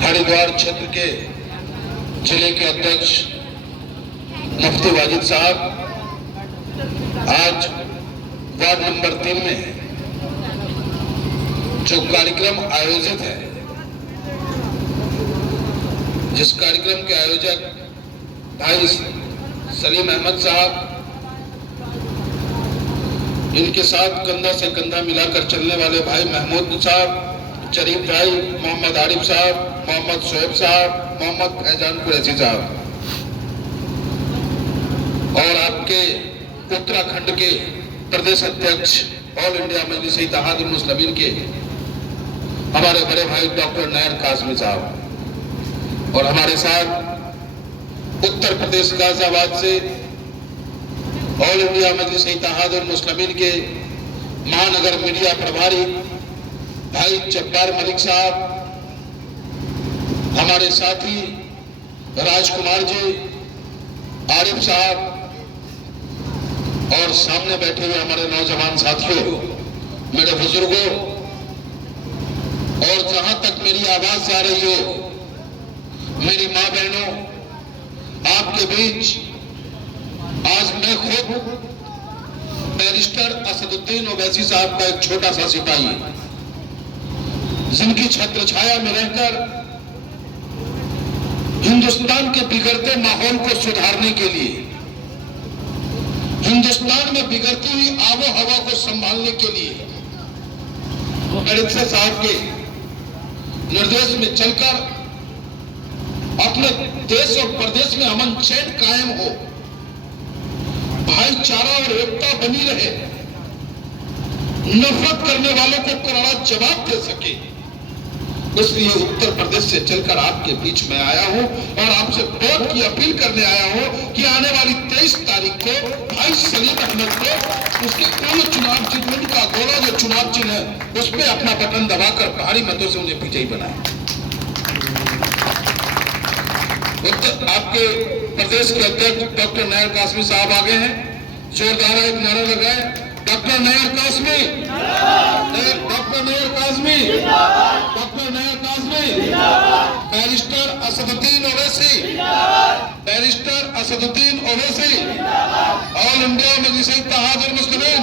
हरिद्वार क्षेत्र के जिले के अध्यक्ष मुफ्ती वाजिद साहब आज वार्ड नंबर 3 में जो कार्यक्रम आयोजित है, जिस कार्यक्रम के आयोजक भाई सलीम अहमद साहब, इनके साथ कंधा से कंधा मिलाकर चलने वाले भाई महमूद साहब, शरीफ भाई, मोहम्मद आरिफ साहब, मोहम्मद शोएब साहब, मोहम्मद फैजान कुरैशी साहब और आपके उत्तराखंड के प्रदेश अध्यक्ष ऑल इंडिया मजलिस इत्तेहादुल मुस्लिमीन के हमारे बड़े भाई डॉक्टर नैर कासमी साहब और हमारे साथ उत्तर प्रदेश गाजियाबाद से ऑल इंडिया मजलिस इत्तेहादुल मुस्लिमीन के महानगर मीडिया प्रभारी भाई जब्बार मलिक साहब, हमारे साथी राजकुमार जी, आरिफ साहब और सामने बैठे हुए हमारे नौजवान साथियों, मेरे बुजुर्गों और जहां तक मेरी आवाज जा रही हो, मेरी मां बहनों, आपके बीच आज मैं खुद बैरिस्टर असदुद्दीन ओवैसी साहब का एक छोटा सा सिपाही, जिनकी छत्र छाया में रहकर हिंदुस्तान के बिगड़ते माहौल को सुधारने के लिए, हिंदुस्तान में बिगड़ती हुई आबो हवा को संभालने के लिए बैरिस्टर साहब के निर्देश में चलकर अपने देश और प्रदेश में अमन चैन कायम हो, भाईचारा और एकता बनी रहे, नफरत करने वालों को करारा जवाब दे सके, इसलिए उत्तर प्रदेश से चलकर आपके बीच में आया हूं और आपसे वोट की अपील करने आया हूं कि आने वाली 23 तारीख को भाई सलीम अहमद को उसके पूर्ण चुनाव चिन्ह का गोला जो चुनाव चिन्ह है, उस पर अपना बटन दबाकर भारी मतों से उन्हें विजयी बनाए। आपके प्रदेश के अध्यक्ष डॉक्टर नैर कासमी साहब आ गए हैं, जोरदार एक नारा लगाए, doctor Nair Qasmi, doctor Nair Qasmi, doctor Nair Qasmi, barrister Asaduddin Owaisi, barrister Asaduddin Owaisi, all India Majlis Ittehadul Muslimeen,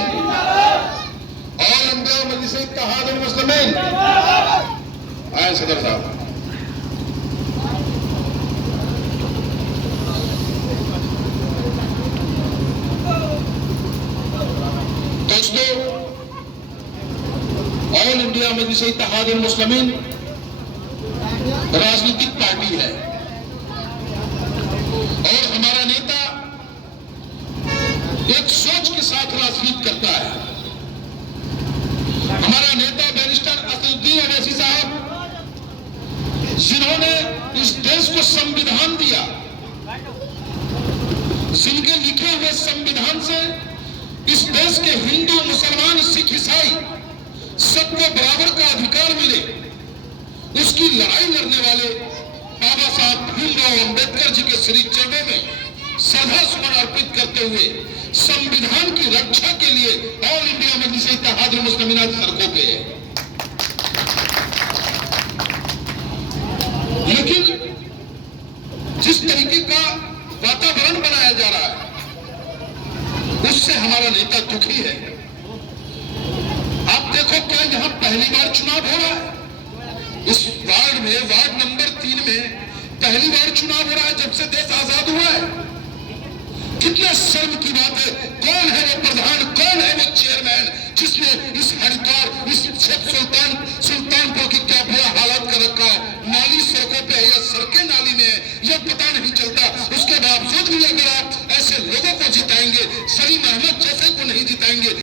all India Majlis Ittehadul Muslimeen. आए सदर साहब। दोस्तों, ऑल इंडिया मजलिस इत्तेहादुल मुस्लिमीन राजनीतिक पार्टी है और हमारा नेता एक सोच के साथ राजनीति करता है। हमारा नेता बैरिस्टर असदुद्दीन ओवैसी साहब, जिन्होंने इस देश को संविधान दिया, जिनके लिखे हुए संविधान से इस देश के हिंदू, मुसलमान, सिख, ईसाई सबको बराबर का अधिकार मिले, उसकी लड़ाई लड़ने वाले बाबा साहब भीमराव अंबेडकर जी के श्री चरणों में श्रद्धा सुमन अर्पित करते हुए संविधान की रक्षा के लिए ऑल इंडिया मजलिस इत्तेहादुल मुस्लिमीन सड़कों पे है। लेकिन जिस तरीके का वातावरण बनाया जा रहा है, उससे हमारा नेता दुखी है। आप देखो, क्या यहां पहली बार चुनाव हो रहा है? इस वार्ड में, वार्ड नंबर 3 में पहली बार चुनाव हो रहा है जब से देश आजाद हुआ है। कितना शर्म की बात है। कौन है वो प्रधान, कौन है वो चेयरमैन जिसने इस हरिद्वार, इस सुल्तानपुर की क्या बुरा हालत कर रखा है? नाली सड़कों पे है या सड़कें नाली में है, यह पता नहीं चलता। उसके बावजूद भी अगर आप ऐसे लोगों को जिताएंगे, सलीम अहमद